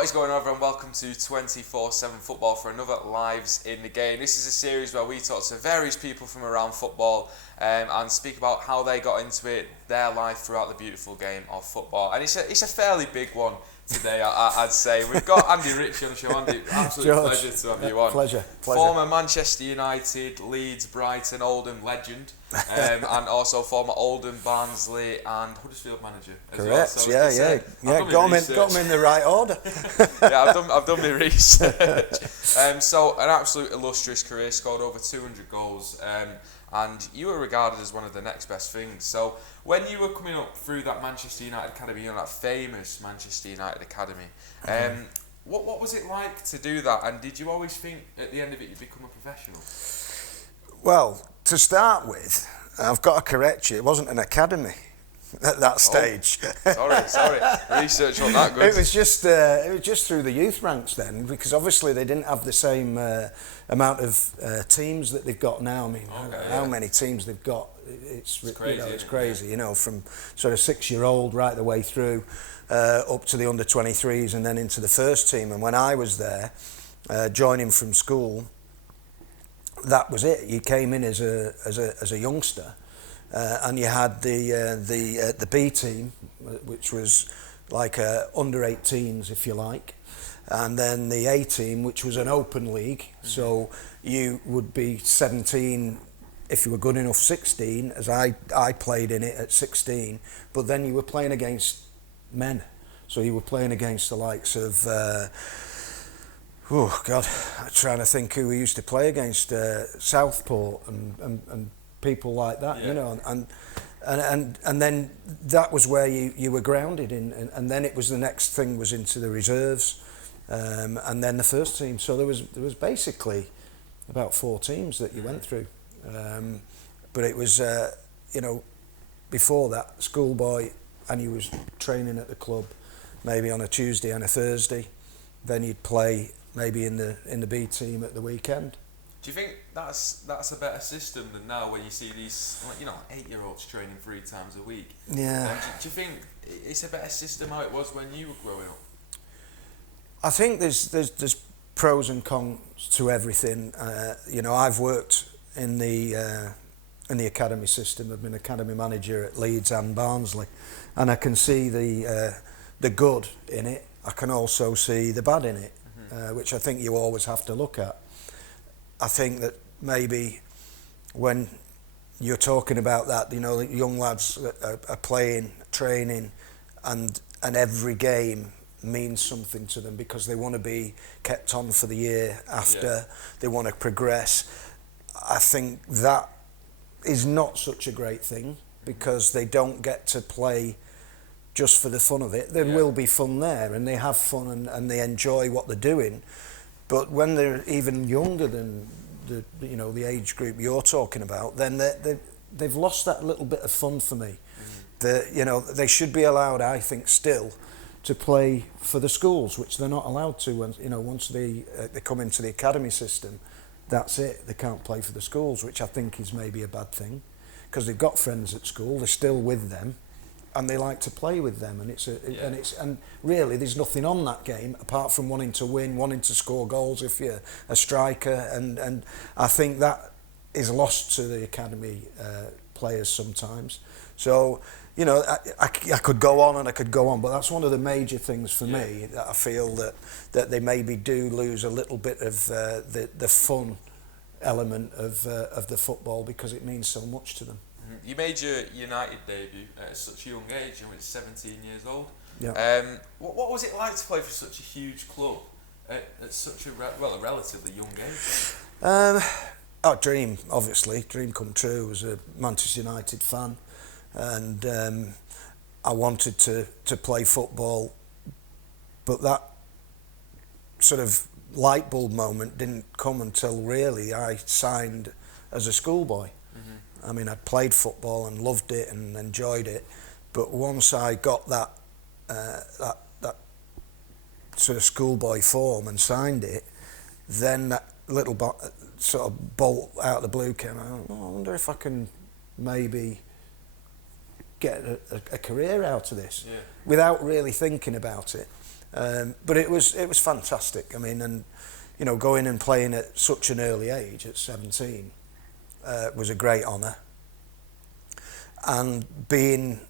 What is going on, everyone? Welcome to 24/7 Football for another Lives in the Game. This is a series where we talk to various people from around football and speak about how they got into it, their life throughout the beautiful game of football. And it's a fairly big one today, I'd say. We've got Andy Ritchie on the show. Andy, absolute George, pleasure to have you on. Pleasure. Former Manchester United, Leeds, Brighton, Oldham legend, and also former Oldham, Barnsley and Huddersfield manager as Correct, well. So got them in the right order. Yeah, I've done my research. So an absolute illustrious career, scored over 200 goals, and you were regarded as one of the next best things. So when you were coming up through that Manchester United academy, that famous Manchester United academy, what was it like to do that? And did you always think at the end of it you'd become a professional? Well, to start with, I've got to correct you. It wasn't an academy at that stage. Sorry. Research on that. Good. It was just through the youth ranks then, because obviously they didn't have the same amount of teams that they've got now. I mean, how many teams they've got? It's crazy. It's crazy. You know, from sort of 6-year-old right the way through up to the under 23s and then into the first team. And when I was there, joining from school, that was it. You came in as a youngster. And you had the B team, which was like under 18s, if you like, and then the A team, which was an open league. So you would be 17 if you were good enough, 16, as I played in it at 16. But then you were playing against men, so you were playing against the likes of. I'm trying to think who we used to play against. Southport and people like that, you know, and then that was where you were grounded in, and then it was the next thing was into the reserves, and then the first team. So there was basically about 4 teams that you went through, but it was before that schoolboy, and you was training at the club maybe on a Tuesday and a Thursday, then you'd play maybe in the B team at the weekend. Do you think that's a better system than now, where you see these 8-year-olds training 3 times a week? Yeah. Do you think it's a better system how it was when you were growing up? I think there's pros and cons to everything. I've worked in the academy system. I've been academy manager at Leeds and Barnsley, and I can see the good in it. I can also see the bad in it, which I think you always have to look at. I think that maybe when you're talking about that, the young lads are playing, training, and every game means something to them because they want to be kept on for the year after, they want to progress. I think that is not such a great thing because they don't get to play just for the fun of it. There will be fun there, and they have fun and they enjoy what they're doing. But when they're even younger than the age group you're talking about, then they've lost that little bit of fun for me. They should be allowed, I think, still to play for the schools, which they're not allowed to. Once they come into the academy system, that's it. They can't play for the schools, which I think is maybe a bad thing, because they've got friends at school, they're still with them, and they like to play with them, and really there's nothing on that game apart from wanting to win, wanting to score goals if you're a striker, and I think that is lost to the academy players sometimes. So I could go on and I could go on, but that's one of the major things for me, that I feel that they maybe do lose a little bit of the fun element of the football because it means so much to them. You made your United debut at such a young age, you were 17 years old. Yeah. What was it like to play for such a huge club at such a relatively young age? Dream come true. I was a Manchester United fan, and I wanted to play football, but that sort of light bulb moment didn't come until really I signed as a schoolboy. I mean, I'd played football and loved it and enjoyed it, but once I got that sort of schoolboy form and signed it, then that little sort of bolt out of the blue came out. I wonder if I can maybe get a career out of this, without really thinking about it. But it was fantastic. I mean, and you know, going and playing at such an early age, at 17, was a great honour. And being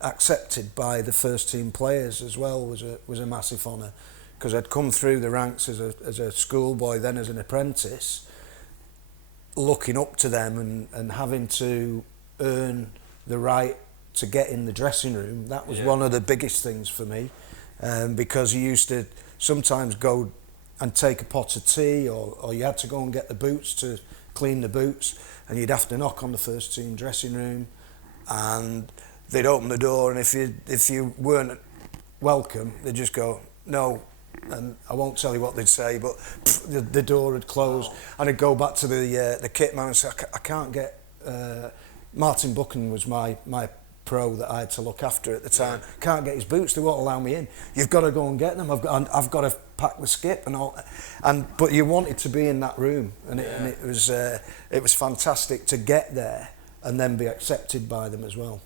accepted by the first team players as well was a massive honour, because I'd come through the ranks as a schoolboy, then as an apprentice, looking up to them and having to earn the right to get in the dressing room. That was one of the biggest things for me, because you used to sometimes go and take a pot of tea, or you had to go and get the boots to clean the boots, and you'd have to knock on the first team dressing room, and they'd open the door, and if you weren't welcome, they'd just go, no, and I won't tell you what they'd say, but the door had closed, and I'd go back to the kit man and say, I can't get... Martin Buchan was my pro that I had to look after at the time. Can't get his boots, they won't allow me in. You've got to go and get them. I've got to pack the skip and all. But you wanted to be in that room, and it was fantastic to get there and then be accepted by them as well.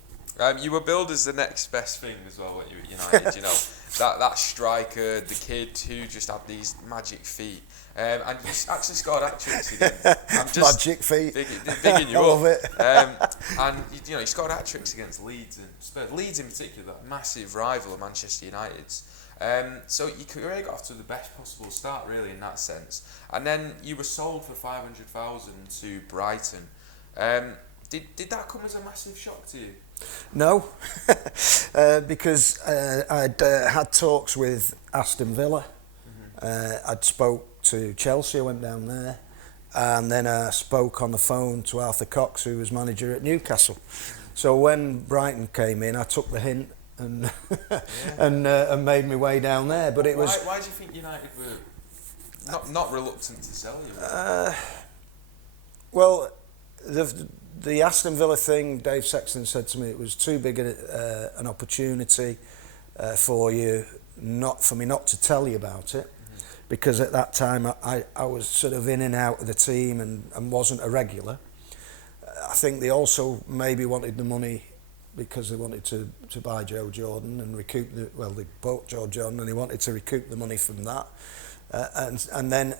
You were billed as the next best thing as well when you were at United. You know, that striker, the kid who just had these magic feet. And you actually scored hat-tricks again. I'm just magic feet. Bigging you I love it. And you know, he scored hat-tricks against Leeds and Spurs. Leeds in particular, that massive rival of Manchester United's. So your career got off to the best possible start, really, in that sense. And then you were sold for 500,000 to Brighton. Did that come as a massive shock to you? No, because I'd had talks with Aston Villa. I'd spoke to Chelsea, I went down there, and then I spoke on the phone to Arthur Cox, who was manager at Newcastle. So when Brighton came in, I took the hint and and made my way down there. But it was... Why do you think United were not reluctant to sell you? Well, the Aston Villa thing, Dave Sexton said to me, it was too big an opportunity for me not to tell you about it. Because at that time I was sort of in and out of the team and wasn't a regular. I think they also maybe wanted the money because they wanted to buy Joe Jordan and recoup they bought Joe Jordan and they wanted to recoup the money from that. And then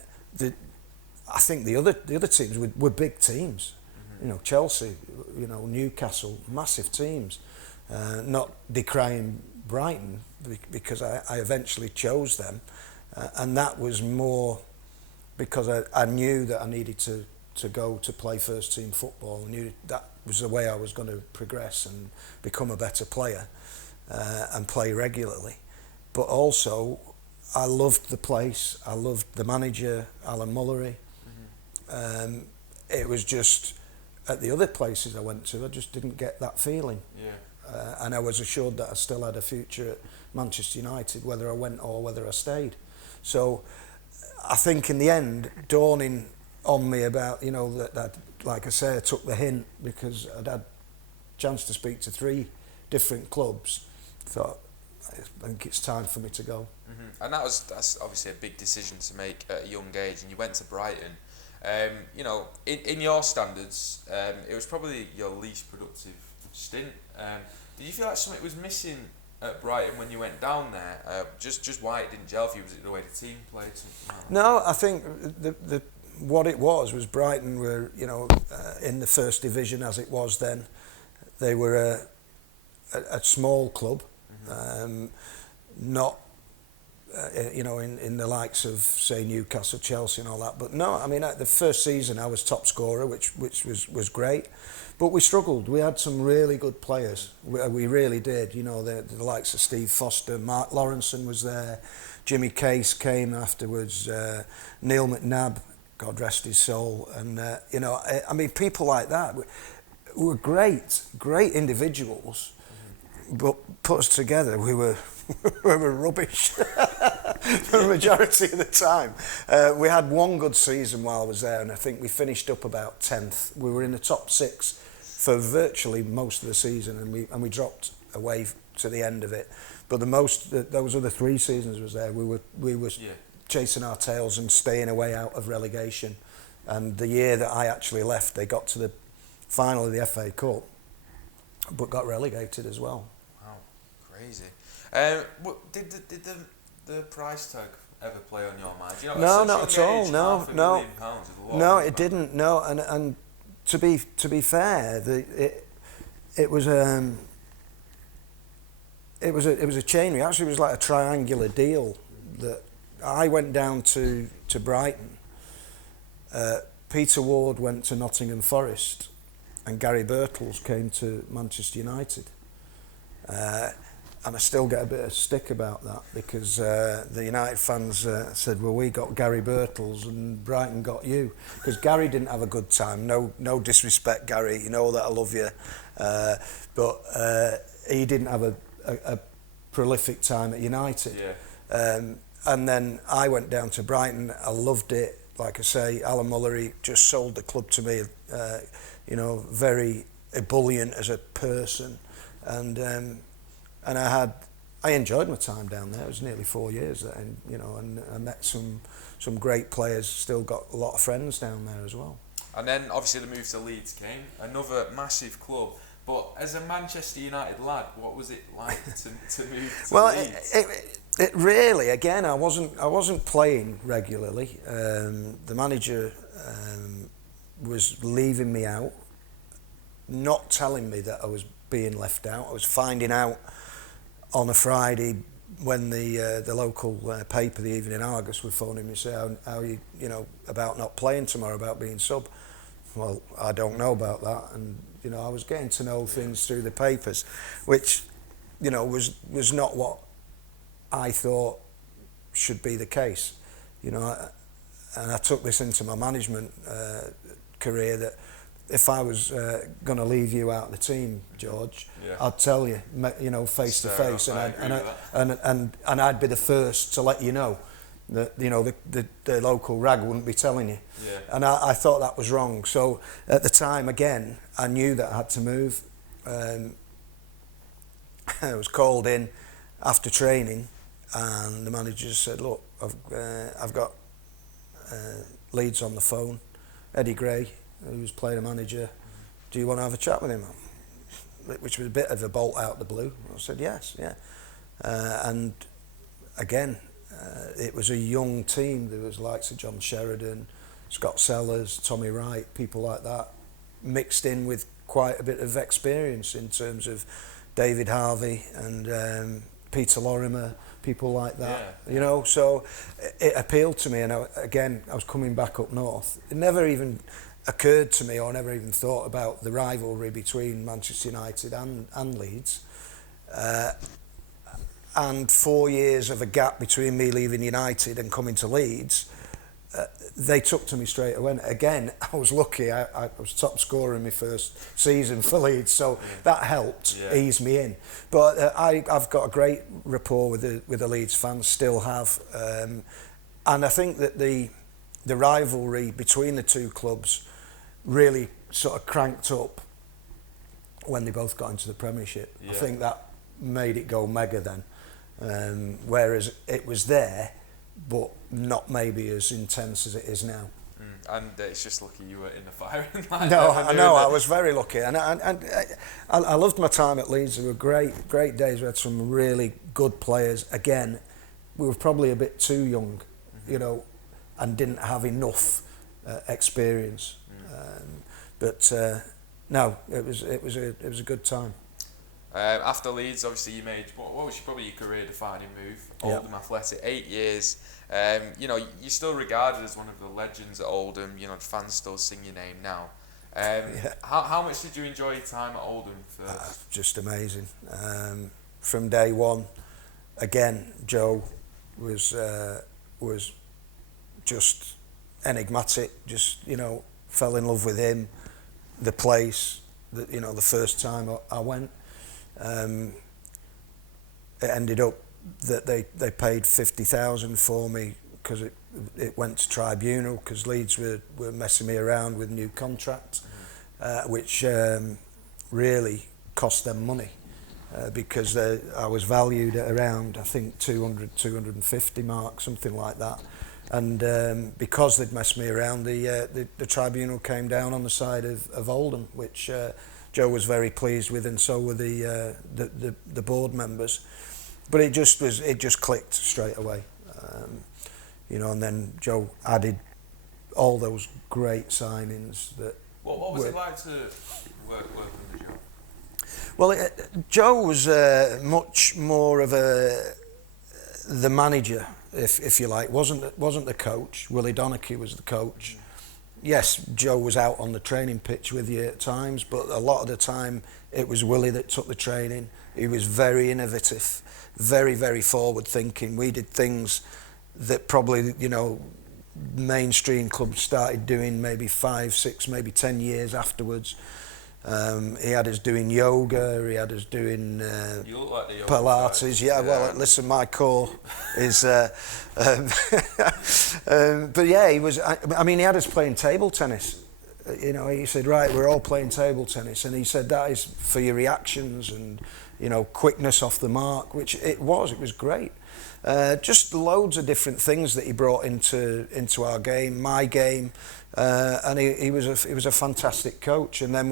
I think the other teams were big teams. You know, Chelsea, you know, Newcastle, massive teams. Not decrying Brighton because I eventually chose them. And that was more because I knew that I needed to go to play first team football. I knew that was the way I was going to progress and become a better player and play regularly. But also, I loved the place. I loved the manager, Alan Mullery. It was just, at the other places I went to, I just didn't get that feeling. And I was assured that I still had a future at Manchester United, whether I went or whether I stayed. So I think in the end, dawning on me about, you know, that like I say, I took the hint because I'd had a chance to speak to 3 different clubs. Thought, I think it's time for me to go. And that's obviously a big decision to make at a young age, and you went to Brighton. You know, in your standards, it was probably your least productive stint. Did you feel like something was missing at Brighton when you went down there? Just why it didn't gel for you? Was it the way the team played? No, I think what it was Brighton were, you know, in the first division as it was then. They were a small club, not you know, in the likes of say Newcastle, Chelsea, and all that. But no, I mean, the first season I was top scorer, which was great. But we struggled. We had some really good players. We really did. You know, the likes of Steve Foster, Mark Lawrenson was there, Jimmy Case came afterwards, Neil McNabb, God rest his soul, and you know, I mean, people like that were great individuals, but put us together, we were rubbish for the majority of the time. We had one good season while I was there, and I think we finished up about 10th. We were in the top 6 for virtually most of the season, and we dropped away to the end of it. But those other 3 seasons was there. We were chasing our tails and staying away out of relegation. And the year that I actually left, they got to the final of the FA Cup, but got relegated as well. Wow, Crazy. Did the price tag ever play on your mind? You know, No, at not such at a young all. age, No, £500 no, million is a lot no, of it money. didn't. No, and to be fair, it was it was a chain reaction. It was like a triangular deal that I went down to Brighton. Peter Ward went to Nottingham Forest, and Gary Birtles came to Manchester United. And I still get a bit of stick about that because the United fans said, well, we got Gary Birtles and Brighton got you. Because Gary didn't have a good time. No disrespect, Gary. You know that I love you. But he didn't have a prolific time at United. Yeah. And then I went down to Brighton. I loved it. Like I say, Alan Mullery just sold the club to me. You know, very ebullient as a person. And I enjoyed my time down there. It was nearly 4 years, and you know, and I met some great players. Still got a lot of friends down there as well. And then obviously the move to Leeds came, another massive club. But as a Manchester United lad, what was it like to move to Leeds? It really, again, I wasn't playing regularly. The manager was leaving me out, not telling me that I was being left out. I was finding out on a Friday when the local paper, the Evening Argus, were phoning me and saying, how you know, about not playing tomorrow, about being sub. Well, I don't know about that. And, you know, I was getting to know things through the papers, which, you know, was not what I thought should be the case. You know, and I took this into my management career that if I was going to leave you out of the team, George, Yeah. I'd tell you, you know, face to face, and I'd be the first to let you know that, you know, the local rag wouldn't be telling you. Yeah. And I thought that was wrong. So at the time, again, I knew that I had to move. I was called in after training, and the manager just said, "Look, I've got Leeds on the phone, Eddie Gray, who's playing a manager. Do you want to have a chat with him?" Which was a bit of a bolt out of the blue. I said yes, yeah. And again, it was a young team. There was likes of John Sheridan, Scott Sellers, Tommy Wright, people like that, mixed in with quite a bit of experience in terms of David Harvey and Peter Lorimer, people like that. Yeah. You know, so it appealed to me. And I was coming back up north. It never even occurred to me, or never even thought about the rivalry between Manchester United and Leeds. And 4 years of a gap between me leaving United and coming to Leeds, they took to me straight away. Again, I was lucky. I was top scorer in my first season for Leeds, so that helped ease me in. But I've got a great rapport with the Leeds fans, still have. And I think that the rivalry between the two clubs really sort of cranked up when they both got into the Premiership. Yeah. I think that made it go mega then. Whereas it was there, but not maybe as intense as it is now. And it's just lucky you were in the firing line. No, I know. I was very lucky, and I loved my time at Leeds. They were great days. We had some really good players. Again, we were probably a bit too young, you know, and didn't have enough experience. But no, it was a good time. After Leeds, obviously you made what was probably your career-defining move, Oldham Athletic, 8 years. You know, you're still regarded as one of the legends at Oldham. You know, fans still sing your name now. How much did you enjoy your time at Oldham? Just amazing. From day one, again, Joe was just enigmatic. Just, you know, fell in love with him, the place. You know, the first time I went. It ended up that they paid 50,000 for me because it went to tribunal because Leeds were messing me around with new contracts, which really cost them money because I was valued at around, I think, 250 mark, something like that. And because they'd messed me around, the tribunal came down on the side of Oldham, which Joe was very pleased with, and so were the board members. But it just clicked straight away, you know. And then Joe added all those great signings that. What was it like to work under Joe? Well, Joe was much more of the manager, if you like. Wasn't the coach. Willie Donachie was the coach. Yes, Joe was out on the training pitch with you at times, but a lot of the time it was Willie that took the training. He was very innovative, very, very forward thinking. We did things that probably, you know, mainstream clubs started doing maybe 5, 6, maybe 10 years afterwards. He had us doing yoga, he had us doing you look like the yoga Pilates. Yeah, well, listen, my core is... but yeah, he was... I mean, he had us playing table tennis. You know, he said, right, we're all playing table tennis. And he said, that is for your reactions and, you know, quickness off the mark, which it was great. Just loads of different things that he brought into our game, my game. And he was a fantastic coach, and then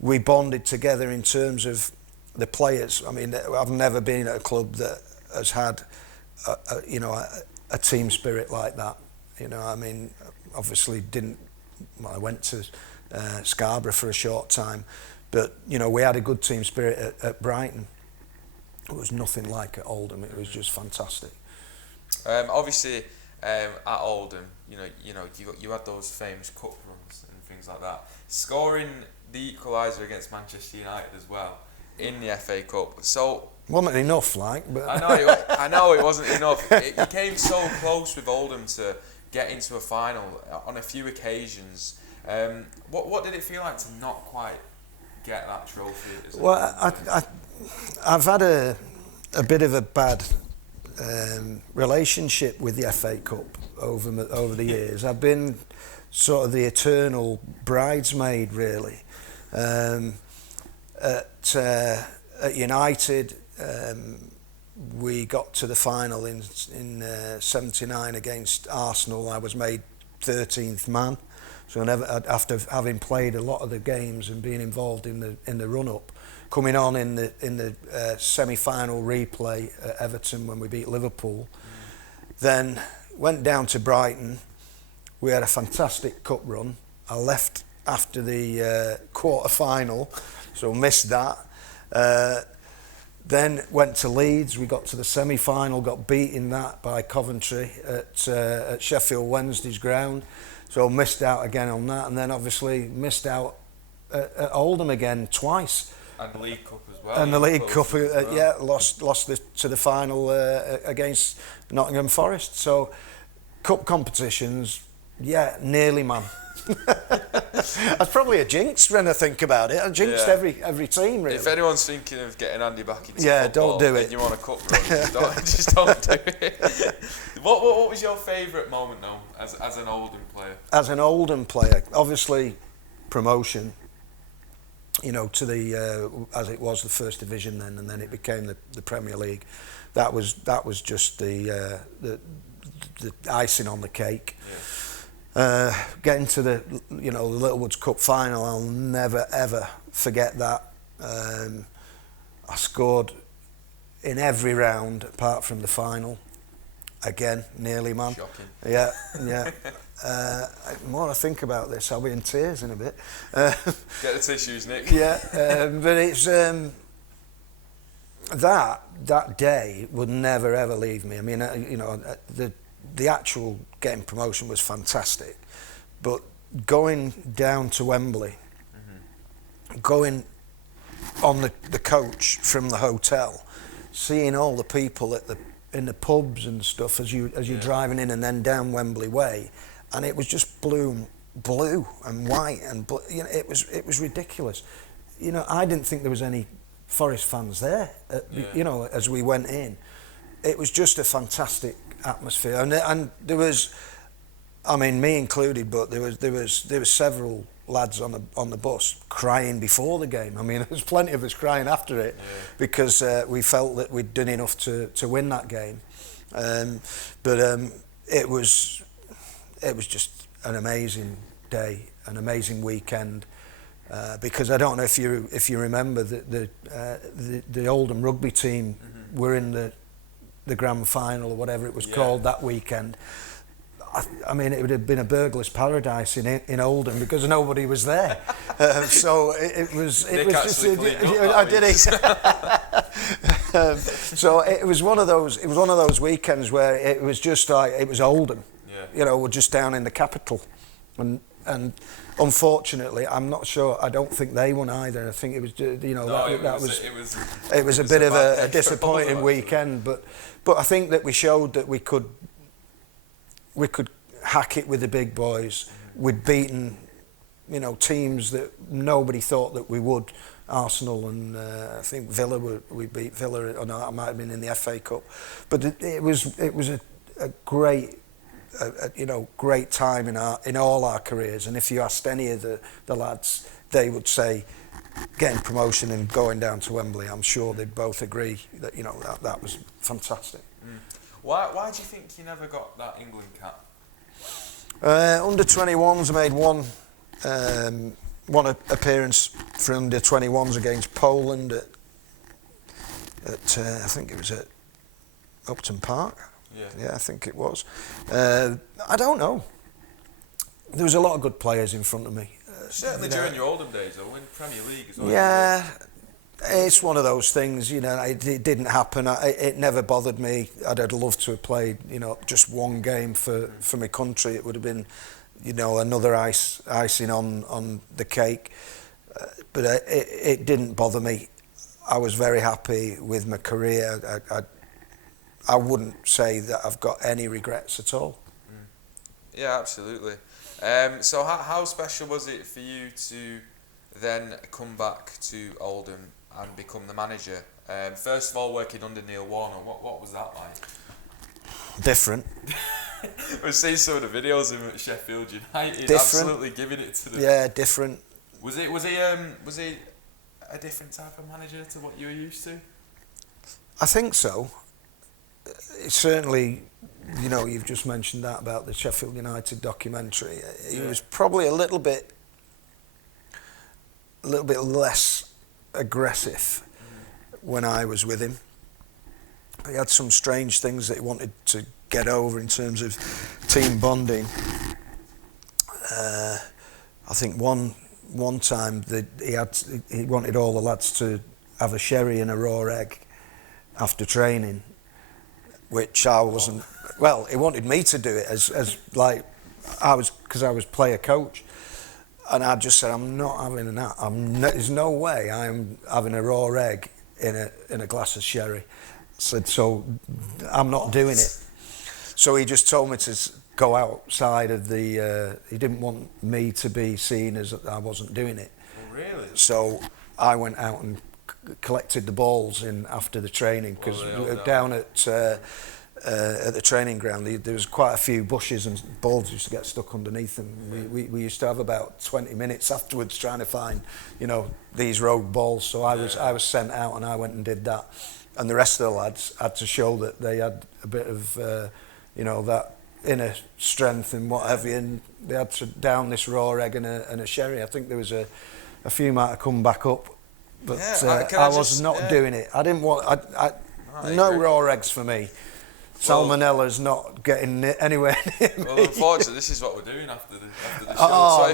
we bonded together in terms of the players. I mean, I've never been at a club that has had a team spirit like that. You know, I mean, obviously I went to Scarborough for a short time, but you know, we had a good team spirit at Brighton. It was nothing like at Oldham. It was just fantastic. Obviously, at Oldham, you had those famous cup runs and things like that. Scoring the equaliser against Manchester United as well in the FA Cup. So wasn't enough, but I know it wasn't enough. You came so close with Oldham to get into a final on a few occasions. What did it feel like to not quite get that trophy? Well, I've had a bit of a bad relationship with the FA Cup over the years. I've been sort of the eternal bridesmaid, really. At United, we got to the final in '79 against Arsenal. I was made 13th man. So after having played a lot of the games and being involved in the run-up, coming on in the semi-final replay at Everton when we beat Liverpool, then went down to Brighton. We had a fantastic cup run. I left after the quarter-final, so missed that. Then went to Leeds. We got to the semi-final, got beaten that by Coventry at Sheffield Wednesday's ground. So missed out again on that, and then obviously missed out at Oldham again twice. And the League Cup as well. And the League Cup, yeah, lost to the final against Nottingham Forest. So cup competitions, yeah, nearly, man. That's probably a jinx when I think about it. I jinxed every team, really. If anyone's thinking of getting Andy back into don't football, do it. And you want a cup run, just don't do it. What was your favourite moment, though, as an Oldham player? As an Oldham player, obviously promotion, you know, to the as it was the First Division then, and then it became the Premier League. That was just the icing on the cake. Yeah. Getting to the Littlewoods Cup final, I'll never ever forget that. I scored in every round apart from the final. Again, nearly, man. Shocking. Yeah. The more I think about this, I'll be in tears in a bit. Get the tissues, Nick. Yeah, but it's that day would never ever leave me. I mean, the actual getting promotion was fantastic, but going down to Wembley, going on the coach from the hotel, seeing all the people in the pubs and stuff as you're driving in, and then down Wembley Way, and it was just blue and white and it was ridiculous. You know, I didn't think there was any Forest fans there. You know, as we went in, it was just a fantastic atmosphere, and there was, I mean, me included, but there was several lads on the bus crying before the game. I mean, there was plenty of us crying after it, because we felt that we'd done enough to win that game. But it was just an amazing day, an amazing weekend. because I don't know if you remember that the Oldham rugby team were in the grand final or whatever it was called that weekend. I mean, it would have been a burglar's paradise in Oldham because nobody was there. So it was just. I did it. So it was one of those weekends where it was just like it was Oldham. You know, we're just down in the capital, and unfortunately, I'm not sure. I don't think they won either. I think it was, you know, it was a bit of a disappointing weekend. But I think that we showed that we could hack it with the big boys. We'd beaten, you know, teams that nobody thought that we would. Arsenal and I think Villa we beat Villa. Or no, I might have been in the FA Cup. But it was a great. You know, great time in all our careers, and if you asked any of the lads, they would say getting promotion and going down to Wembley, I'm sure they'd both agree that, you know, that was fantastic. Why do you think you never got that England cap? Under 21s, I made one appearance for under 21s against Poland at I think it was at Upton Park. Yeah, I think it was. I don't know. There was a lot of good players in front of me. Certainly during your Oldham days, though, in Premier League as well. Yeah, it's one of those things, you know, it didn't happen. It never bothered me. I'd love to have played, you know, just one game for my country. It would have been, you know, another icing on the cake. But it didn't bother me. I was very happy with my career. I wouldn't say that I've got any regrets at all. Yeah, absolutely. So how special was it for you to then come back to Oldham and become the manager? First of all, working under Neil Warner, what was that like? Different. We've seen some of the videos of him at Sheffield United, different. Absolutely giving it to them. Yeah, different. Was he a different type of manager to what you were used to? I think so. Certainly, you know, you've just mentioned that about the Sheffield United documentary. He was probably a little bit less aggressive when I was with him. He had some strange things that he wanted to get over in terms of team bonding. I think one time that he wanted all the lads to have a sherry and a raw egg after training, which I wasn't. Well, he wanted me to do it as like because I was player coach, and I just said I'm not having that. There's no way I'm having a raw egg in a glass of sherry. I said, so I'm not doing it. So he just told me to go outside of the. He didn't want me to be seen as I wasn't doing it. Oh, really? So I went out and collected the balls in after the training, because down at the training ground there was quite a few bushes and balls used to get stuck underneath them. We used to have about 20 minutes afterwards trying to find, you know, these rogue balls. So I was sent out and I went and did that, and the rest of the lads had to show that they had a bit of you know, that inner strength and what have you, and they had to down this raw egg and a sherry. I think there was a few might have come back up. But I was not doing it. I didn't want. No raw eggs for me. Salmonella's not getting anywhere near me. Well, unfortunately, this is what we're doing after the show.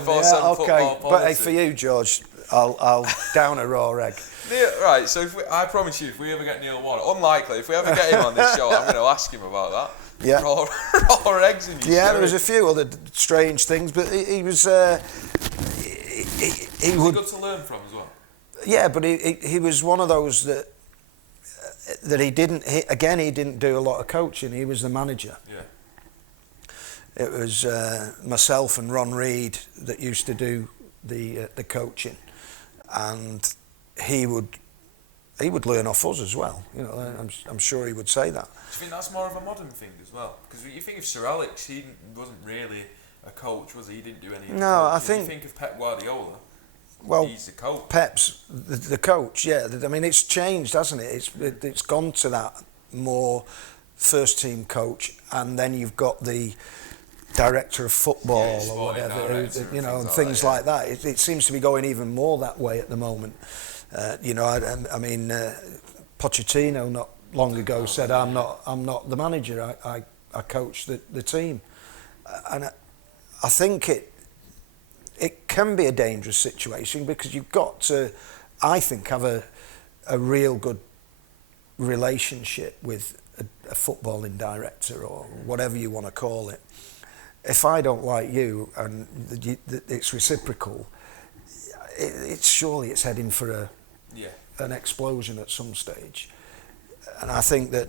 24/7 football policy. But hey, for you, George, I'll down a raw egg. Right. So I promise you, if we ever get Neil Warner, unlikely. If we ever get him on this show, I'm going to ask him about that. Yeah. Raw eggs in your Yeah, there was a few other strange things, but he was. He would. Good to learn from as well. Yeah, but he was one of those that he didn't do a lot of coaching. He was the manager. Yeah. It was myself and Ron Reid that used to do the coaching, and he would learn off us as well. You know, I'm sure he would say that. Do you think that's more of a modern thing as well? Because you think of Sir Alex, he wasn't really a coach, was he? He didn't do any. No, coaching. I think. You think of Pep Guardiola. Well, he's the coach. Pep's the coach, yeah. I mean, it's changed, hasn't it? It's gone to that more first team coach, and then you've got the director of football or sporting whatever, director you know, and things yeah. like that. It seems to be going even more that way at the moment. You know, I mean, Pochettino not long ago said, "I'm not the manager. I coach the team," and I think it can be a dangerous situation because you've got to, I think, have a real good relationship with a footballing director or whatever you want to call it. If I don't like you and it's reciprocal, surely it's heading for an explosion at some stage. And I think that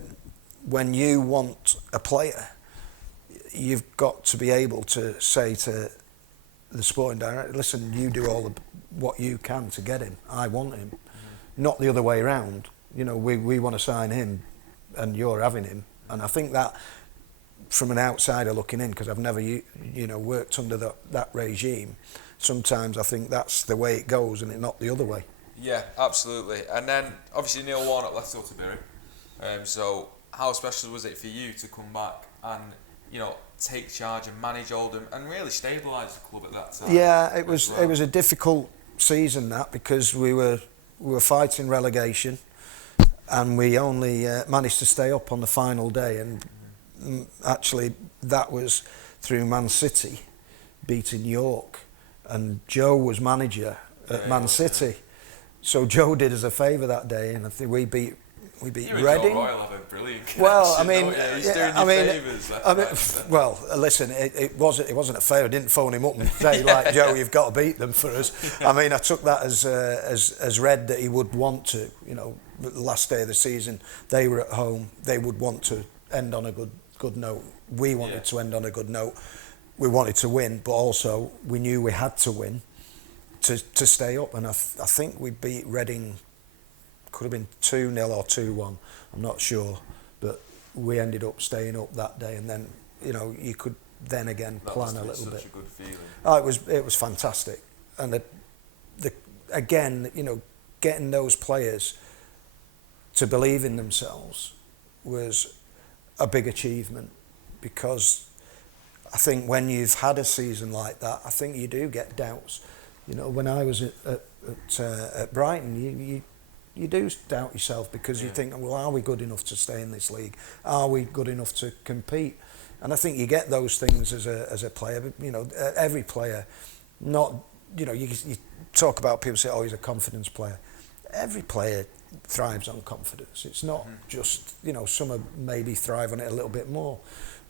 when you want a player, you've got to be able to say to the sporting director, listen, you do what you can to get him. I want him. Not the other way around. You know, we want to sign him and you're having him. And I think that, from an outsider looking in, because I've never worked under that regime, sometimes I think that's the way it goes and not the other way. Yeah, absolutely. And then obviously Neil Warnock left Oldham. So how special was it for you to come back and, you know, take charge and manage Oldham and really stabilise the club at that time? Yeah, it was a difficult season, that, because we were fighting relegation and we only managed to stay up on the final day, and actually that was through Man City beating York, and Joe was manager at Man City. So Joe did us a favour that day, and I think we beat Reading. Joe Royal have a brilliant well, I mean, he's doing you favours. Well, listen, it wasn't a favour. I didn't phone him up and say, like, Joe, you've got to beat them for us. I mean, I took that as read that he would want to. You know, the last day of the season, they were at home. They would want to end on a good note. We wanted to end on a good note. We wanted to win, but also we knew we had to win to stay up. And I think we beat Reading. Could have been 2-0 or 2-1, I'm not sure, but we ended up staying up that day, and then, you know, you could then again plan a little bit. Such a good feeling. Oh, it was fantastic, and again, you know, getting those players to believe in themselves was a big achievement, because I think when you've had a season like that, I think you do get doubts. You know, when I was at Brighton, you do doubt yourself, because you think, well, are we good enough to stay in this league? Are we good enough to compete? And I think you get those things as a player. But, you know, every player, not, you know, you talk about people say, oh, he's a confidence player. Every player thrives on confidence. It's not just, you know, some maybe thrive on it a little bit more.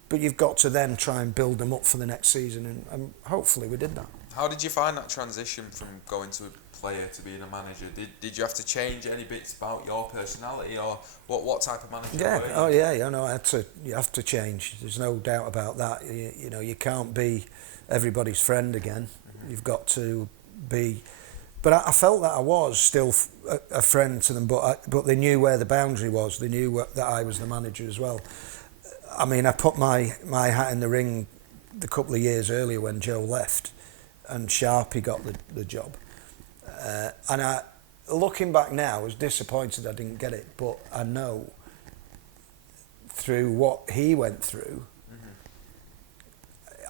But you've got to then try and build them up for the next season, and hopefully we did that. How did you find that transition from going to a player to being a manager? Did you have to change any bits about your personality, or what type of manager were you? Oh yeah, no, you have to change. There's no doubt about that. You know, you can't be everybody's friend again. You've got to be. But I felt that I was still a friend to them, but they knew where the boundary was. They knew that I was the manager as well. I mean, I put my hat in the ring a couple of years earlier when Joe left, and Sharpie got the job. And looking back now, I was disappointed I didn't get it, but I know through what he went through,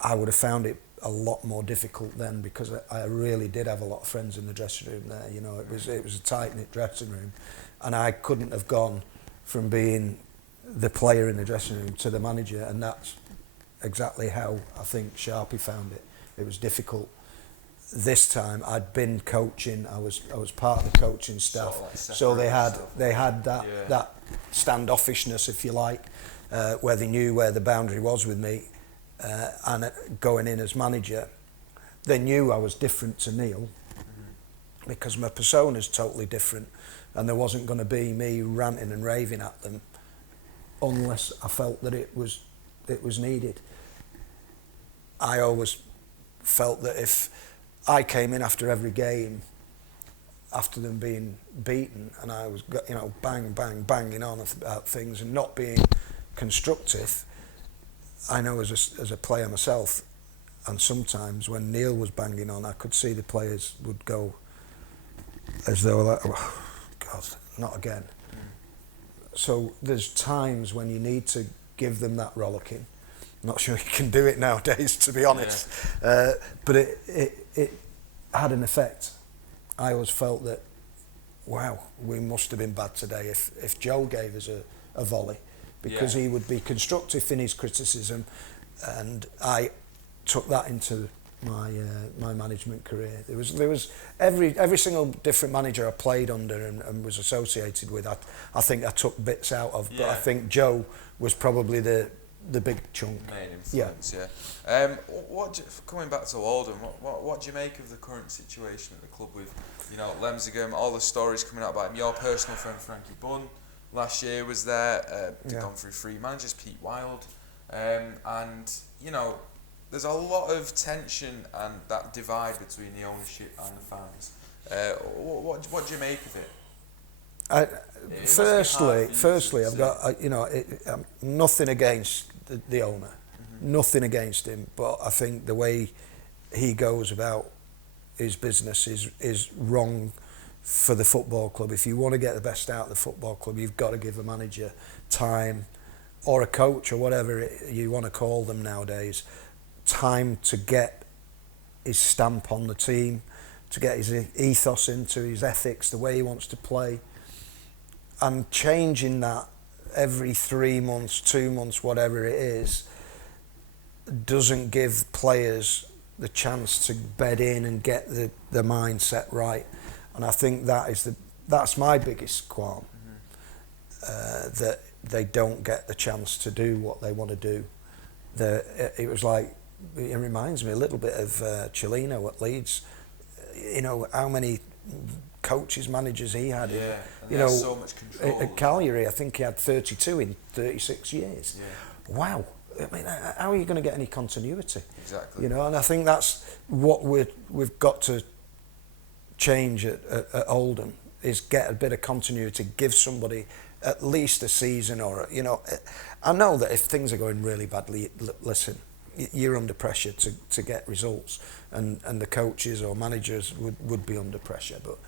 I would have found it a lot more difficult then, because I really did have a lot of friends in the dressing room there. You know, it was a tight-knit dressing room, and I couldn't have gone from being the player in the dressing room to the manager, and that's exactly how I think Sharpie found it. It was difficult. This time I'd been coaching. I was part of the coaching staff, so they had that standoffishness, if you like, where they knew where the boundary was with me, and going in as manager, they knew I was different to Neil, because my persona's totally different, and there wasn't going to be me ranting and raving at them unless I felt that it was needed. I always felt that if I came in after every game, after them being beaten, and I was, you know, banging on about things and not being constructive, I know as a player myself, and sometimes when Neil was banging on, I could see the players would go as though, like, oh, God, not again. So there's times when you need to give them that rollicking, not sure you can do it nowadays, to be honest. But it had an effect. I always felt that, wow, we must have been bad today if Joe gave us a volley, because he would be constructive in his criticism, and I took that into my management career. There was every single different manager I played under and was associated with. I think I took bits out of, but I think Joe was probably the big chunk. Main influence, coming back to Oldham, what do you make of the current situation at the club with, Lemsingham, all the stories coming out about him? Your personal friend Frankie Bunn last year was there, gone through 3 managers, Pete Wild, and there's a lot of tension and that divide between the ownership and the fans. What do you make of it? Firstly, I've got nothing against the owner, nothing against him, but I think the way he goes about his business is wrong for the football club. If you want to get the best out of the football club, you've got to give a manager time, or a coach, or whatever you want to call them nowadays, time to get his stamp on the team, to get his ethos into his ethics, the way he wants to play. And changing that every 3 months, 2 months, whatever it is, doesn't give players the chance to bed in and get the mindset right. And I think that's my biggest qualm, that they don't get the chance to do what they want to do. It was like, it reminds me a little bit of Cellino at Leeds. How many coaches, managers he had. So much control. At Cagliari, I think he had 32 in 36 years. Wow. I mean, how are you going to get any continuity? Exactly. And I think that's what we've got to change at Oldham, is get a bit of continuity, give somebody at least a season, or I know that if things are going really badly, listen, you're under pressure to get results, and the coaches or managers would be under pressure, but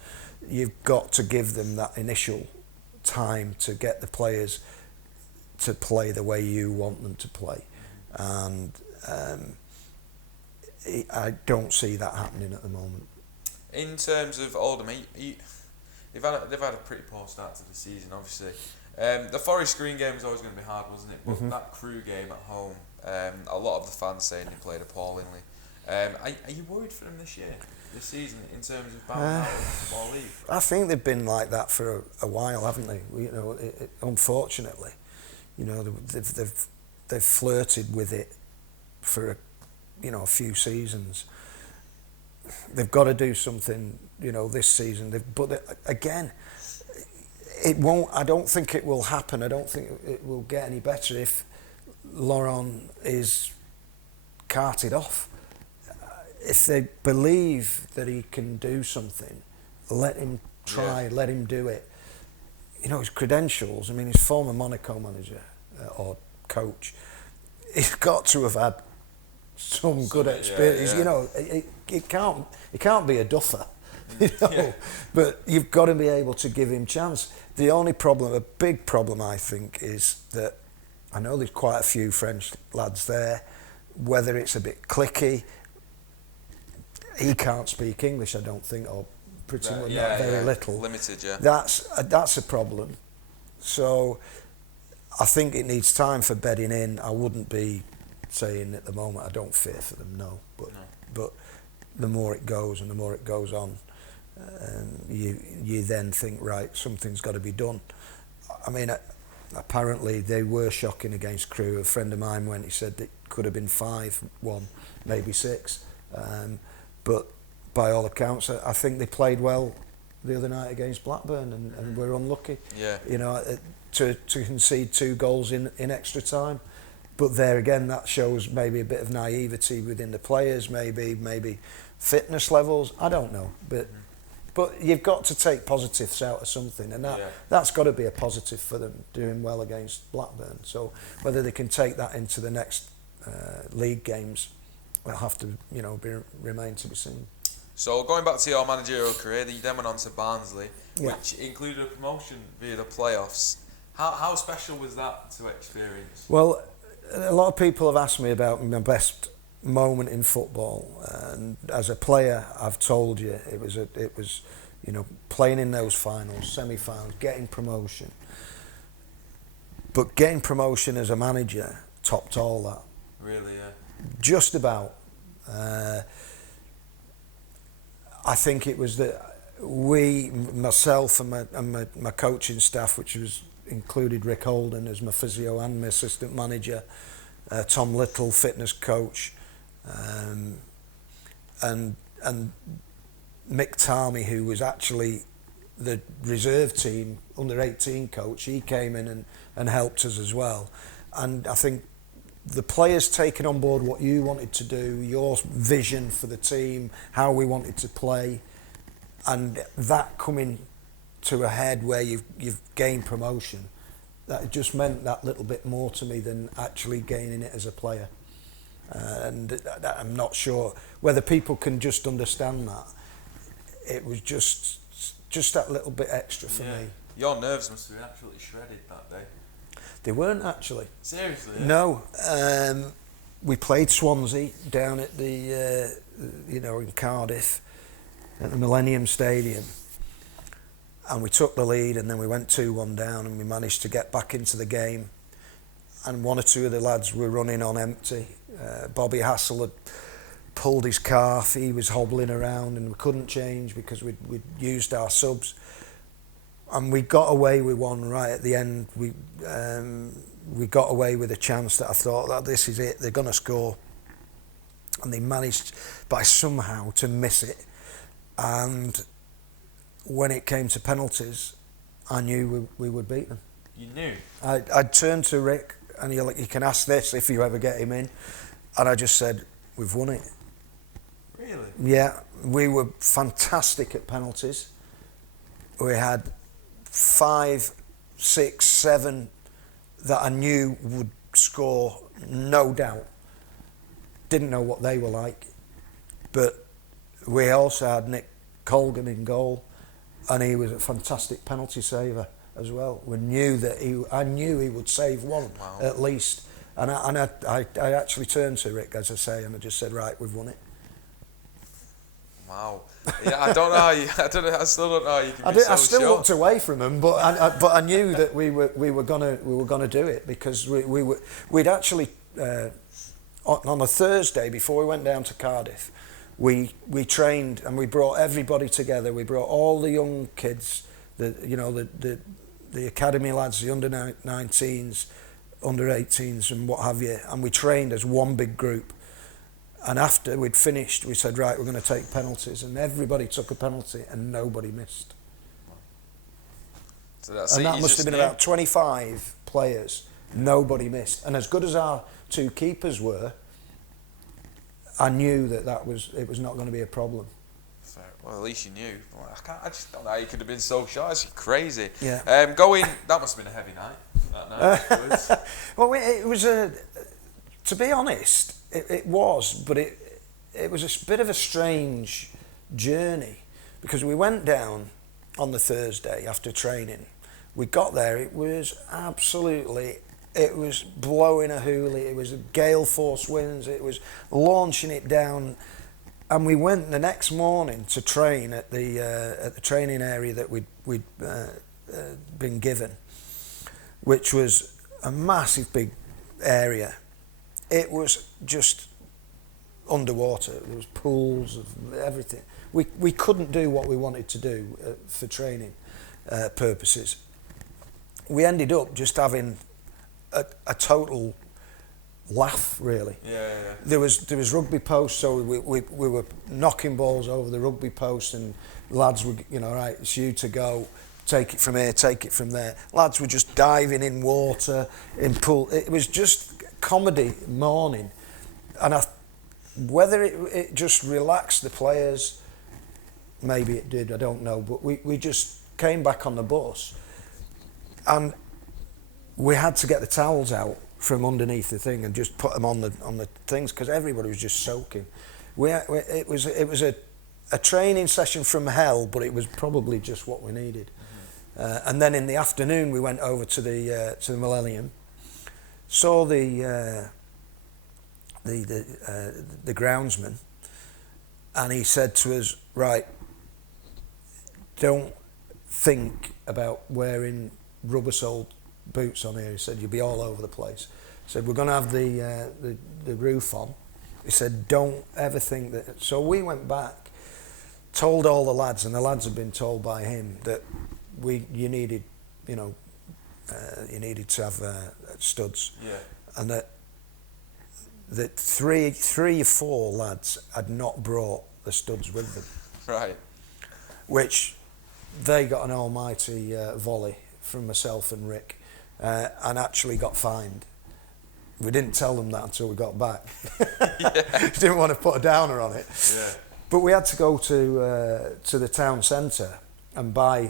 you've got to give them that initial time to get the players to play the way you want them to play, and I don't see that happening at the moment. In terms of Oldham, they've had a pretty poor start to the season, obviously. The Forest Green game was always going to be hard, wasn't it? But that Crewe game at home, a lot of the fans saying they played appallingly. Are you worried for them this season, in terms of bowing out of the Football League? I think they've been like that for a while, haven't they? Unfortunately, they've flirted with it for a few seasons. They've got to do something, this season. Again, it won't. I don't think it will happen. I don't think it will get any better if Laurent is carted off. If they believe that he can do something, let him try, let him do it. His credentials, I mean, his former Monaco manager or coach, he's got to have had some good experience. It can't be a duffer, but you've got to be able to give him chance. The only problem, a big problem, I think, is that I know there's quite a few French lads there, whether it's a bit cliquey. He can't speak English, I don't think, or pretty much very little. Limited, That's a problem. So I think it needs time for bedding in. I wouldn't be saying at the moment I don't fear for them, but the more it goes and the more it goes on, you then think, right, something's got to be done. I mean, apparently they were shocking against Crewe. A friend of mine went, he said it could have been 5-1, maybe 6. But by all accounts, I think they played well the other night against Blackburn and were unlucky. To concede 2 goals in extra time. But there again, that shows maybe a bit of naivety within the players, maybe fitness levels. I don't know, but you've got to take positives out of something, and that's got to be a positive for them doing well against Blackburn. So whether they can take that into the next league games, will have to remain to be seen. So going back to your managerial career, you then went on to Barnsley, which included a promotion via the playoffs. How special was that to experience? Well, a lot of people have asked me about my best moment in football, and as a player, I've told you it was, playing in those finals, semi-finals, getting promotion. But getting promotion as a manager topped all that. Really, yeah. Just about. I think it was that myself and my coaching staff, which included Rick Holden as my physio and my assistant manager, Tom Little, fitness coach, and Mick Tarmy, who was actually the reserve team under 18 coach. He came in and helped us as well. And I think the players taking on board what you wanted to do, your vision for the team, how we wanted to play, and that coming to a head where you've gained promotion, that just meant that little bit more to me than actually gaining it as a player. And I'm not sure whether people can just understand that. It was just that little bit extra for me. Your nerves must have been absolutely shredded that day. They weren't actually. Seriously? Yeah? No. We played Swansea down at the, in Cardiff, at the Millennium Stadium. And we took the lead, and then we went 2-1 down, and we managed to get back into the game. And one or two of the lads were running on empty. Bobby Hassel had pulled his calf, he was hobbling around, and we couldn't change because we'd used our subs. And we got away with one right at the end. We got away with a chance that I thought that this is it, they're going to score. And they managed by somehow to miss it. And when it came to penalties, I knew we would beat them. You knew? I'd turned to Rick, and you can ask this if you ever get him in. And I just said, we've won it. Really? Yeah, we were fantastic at penalties. We had 5, 6, 7 that I knew would score, no doubt. Didn't know what they were like. But we also had Nick Colgan in goal, and he was a fantastic penalty saver as well. We knew that I knew he would save one. Wow. At least. And I actually turned to Rick, as I say, and I just said, right, we've won it. Wow. Yeah, I still don't know how you can be so I still sure. looked away from him, but I knew that we were gonna do it, because we'd actually on a Thursday before we went down to Cardiff, we trained and we brought everybody together. We brought all the young kids, the academy lads, the under 19s, under 18s, and what have you, and we trained as one big group. And after we'd finished, we said, right, we're going to take penalties, and everybody took a penalty and nobody missed. So that's and it, that must have been about 25 players. Nobody missed. And as good as our two keepers were, I knew that it was not going to be a problem. Fair. Well, at least you knew. Well, I just don't know how you could have been so sure. It's crazy. Yeah. That must have been a heavy night. That night afterwards. Well, it was to be honest, it was, but it was a bit of a strange journey, because we went down on the Thursday after training. We got there, it was blowing a hoolie, it was gale force winds, it was launching it down, and we went the next morning to train at the training area that we'd been given, which was a massive big area. It was just underwater. There was pools of everything. We couldn't do what we wanted to do for training purposes. We ended up just having a total laugh, really. Yeah. There was rugby posts, so we were knocking balls over the rugby post, and lads were, right, it's you to go. Take it from here, take it from there. Lads were just diving in water, in pool. It was just comedy morning, and whether it just relaxed the players, maybe it did, I don't know, but we just came back on the bus, and we had to get the towels out from underneath the thing and just put them on the things, because everybody was just soaking. It was a training session from hell, but it was probably just what we needed. And then in the afternoon we went over to the Millennium, saw the groundsman, and he said to us, right, don't think about wearing rubber-soled boots on here. He said, you'll be all over the place. He said, we're going to have the roof on. He said, don't ever think that. So we went back, told all the lads, and the lads had been told by him that you needed to have studs. Yeah. And that three or four lads had not brought the studs with them. Right. Which they got an almighty volley from myself and Rick, and actually got fined. We didn't tell them that until we got back. Didn't want to put a downer on it. Yeah. But we had to go to the town centre and buy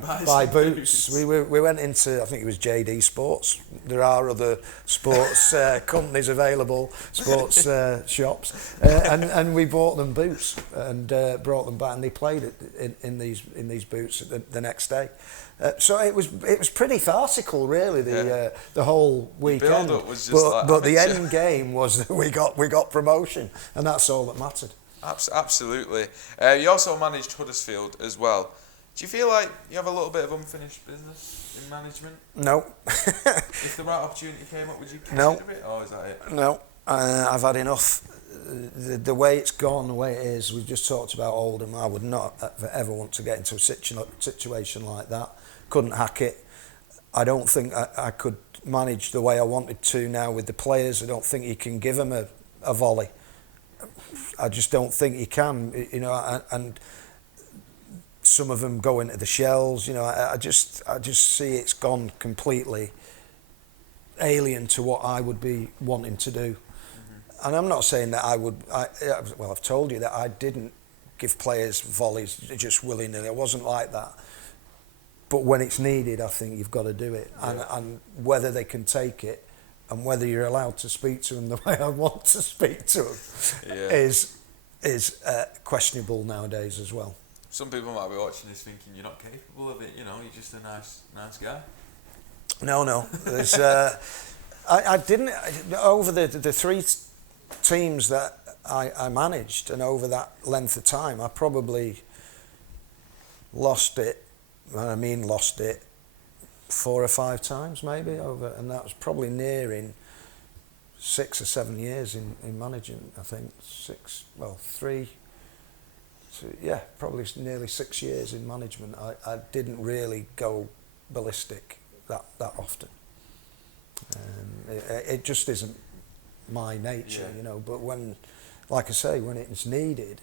boots. We went into, I think it was JD Sports. There are other sports companies available, sports shops, and we bought them boots and brought them back, and they played it in these boots the next day. So it was pretty farcical, really, the whole weekend. The build-up was just but the end game was that we got promotion, and that's all that mattered. Absolutely. You also managed Huddersfield as well. Do you feel like you have a little bit of unfinished business in management? No. If the right opportunity came up, would you consider it, or is that it? No. I've had enough. The way it's gone, the way it is, we've just talked about Oldham. I would not ever want to get into a situation like that. Couldn't hack it. I don't think I could manage the way I wanted to now with the players. I don't think you can give them a volley. I just don't think you can, and some of them go into the shells. I just see it's gone completely alien to what I would be wanting to do. Mm-hmm. And I'm not saying that I've told you that I didn't give players volleys just willy-nilly. I wasn't like that. But when it's needed, I think you've got to do it. Yeah. And whether they can take it and whether you're allowed to speak to them the way I want to speak to them is questionable nowadays as well. Some people might be watching this thinking you're not capable of it. You're just a nice guy. No. There's, I didn't over the three teams that I managed, and over that length of time, I probably lost it. And I mean lost it 4 or 5 times maybe over, and that was probably nearing 6 or 7 years in managing. I think 3. Probably nearly 6 years in management. I didn't really go ballistic that often. It just isn't my nature, But when, like I say, when it's needed,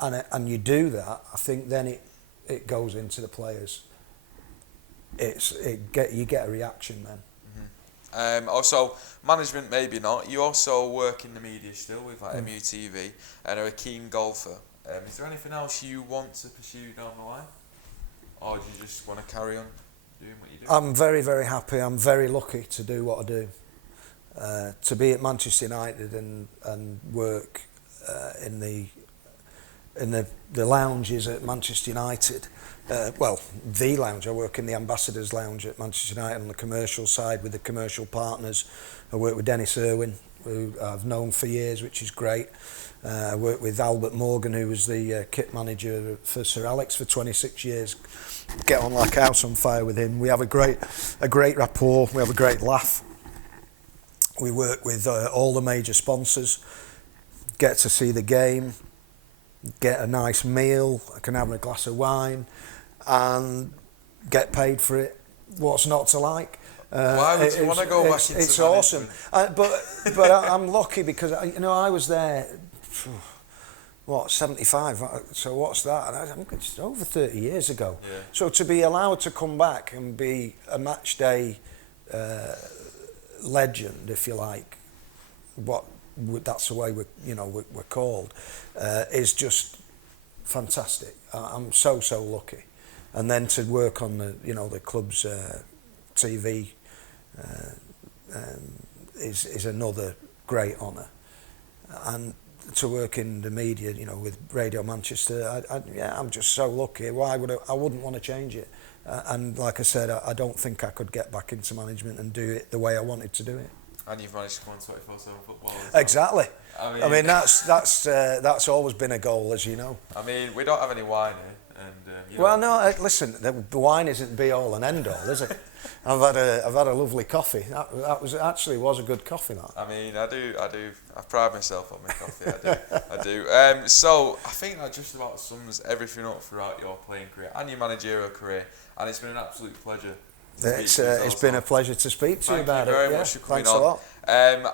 and you do that, I think then it goes into the players. You get a reaction then. Mm-hmm. Also, management maybe not. You also work in the media still with MUTV and are a keen golfer. Is there anything else you want to pursue down the line, or do you just want to carry on doing what you do? I'm very, very happy. I'm very lucky to do what I do. To be at Manchester United and work in the lounges at Manchester United. The lounge. I work in the Ambassadors Lounge at Manchester United on the commercial side with the commercial partners. I work with Dennis Irwin, who I've known for years, which is great. I worked with Albert Morgan, who was the kit manager for Sir Alex for 26 years. Get on like a house on fire with him. We have a great rapport. We have a great laugh. We work with all the major sponsors. Get to see the game. Get a nice meal. I can have a glass of wine, and get paid for it. What's not to like? Why would you want to go back into It's awesome. But I'm lucky because I was there. 75, so what's that? And I'm just over 30 years ago. Yeah. So to be allowed to come back and be a match day legend, if you like, that's the way we're called, is just fantastic. I'm so lucky. And then to work on the club's TV is another great honour. And to work in the media, with Radio Manchester, I'm just so lucky. I wouldn't want to change it. And like I said, I don't think I could get back into management and do it the way I wanted to do it. And you've managed to come on 24/7 football as well. Exactly. I mean that's always been a goal, as you know. I mean, we don't have any wine here, and you know. Well, no, listen, the wine isn't be all and end all, is it? I've had a lovely coffee. That was a good coffee. That. I mean, I do. I pride myself on my coffee. I do. So I think that just about sums everything up throughout your playing career and your managerial career, and it's been an absolute pleasure. It's been a pleasure to speak to you about it. Thank you very much for coming Thanks on. a lot.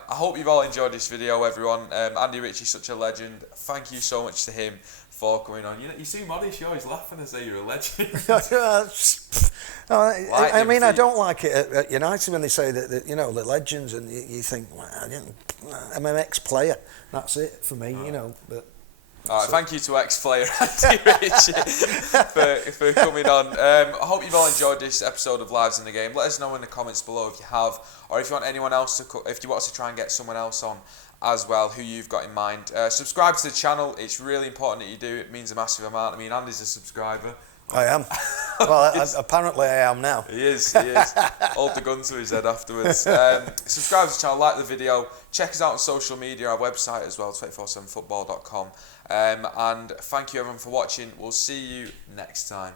I hope you've all enjoyed this video, everyone. Andy Ritchie, such a legend. Thank you so much to him for coming on. You seem modest. You're always laughing as though you're a legend. I mean, I don't like it at United when they say that the legends, and you think, well, I'm an ex-player. That's it for me, But all right, thank you to ex-player Andy Ritchie for coming on. I hope you've all enjoyed this episode of Lives in the Game. Let us know in the comments below if you have, or if you want anyone else if you want us to try and get someone else on as well who you've got in mind. Subscribe to the channel. It's really important that you do. It means a massive amount. I mean, Andy's a subscriber. I am. Well, apparently I am now. He is. Hold the gun to his head afterwards. Subscribe to the channel, like the video. Check us out on social media, our website as well, 247football.com. And thank you everyone for watching. We'll see you next time.